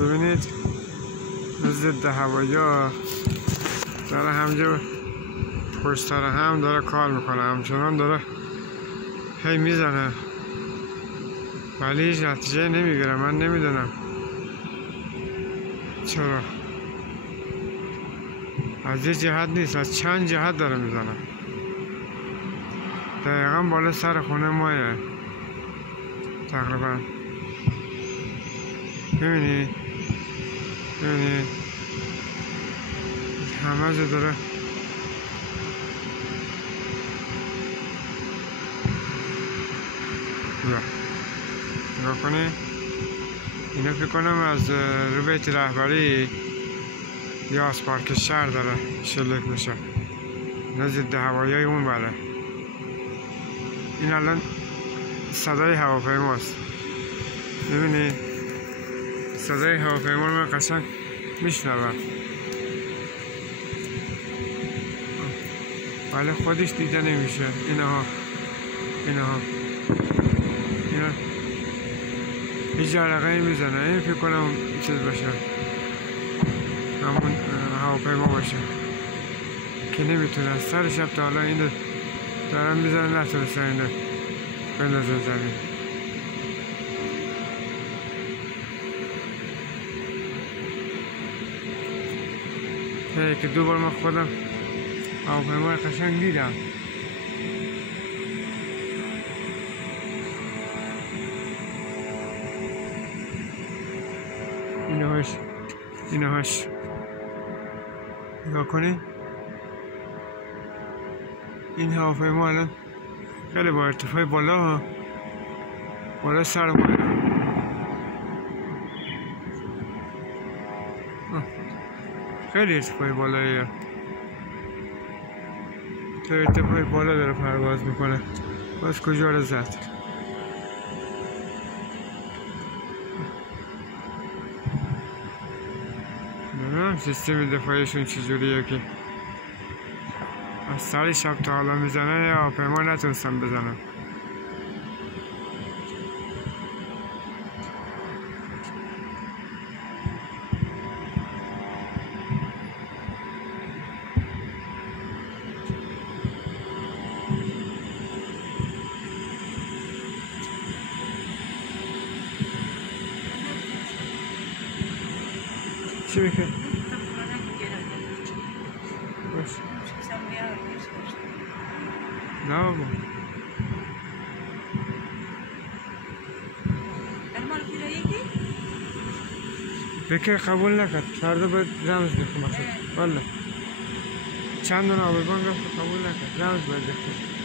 ببینید ضد هوایی داره همجا پشت سر هم داره کار میکنه، همچنان داره هی میزنه ولی هیچ نتیجه نمیگیره. من نمیدونم چرا، از یه جهت نیست، از چند جهت داره میزنه. دقیقا بالا سر خونه مایه تقریبا. ببینید همه جا داره نگاه کنید. اینا فکر کنم از رو بیت رهبری یا از پارک شهر داره شلیک میشه. اینا ضد هوایی اون بره. این الان صدای هواپیماست. ببینید صدای هواپیما رو من قشنگ میشنوم ولی خودش دیده نمیشه. اینا یه جرقه میزنه. این فکر کنم چیز باشه، همون هواپیما باشه که نمیتونه سر شب تا حالا اینو دارن میزنه، نتونسته اینو بندازه زمین. که دو بار من خودم هواپیمای قشنگ دیدم. اینهاش نگاه کنید. این هواپیما الان خیلی با ارتفاع بالا سر ما خیلی ارتفاع بالاییه. تو ارتفاع بالا داره پرواز میکنه. باز کجا رو زد؟ نمیدونم سیستم دفاعیشون چجوریه که از سر شب تا حالا میزنن یا هواپیما نتونستن بزنن. چی میکنی؟ نه بابا بکر قبول نکرد. فردا باید رمز بخون. والا چند دونه آبربان رفت قبول نکرد. رمز باید بخون.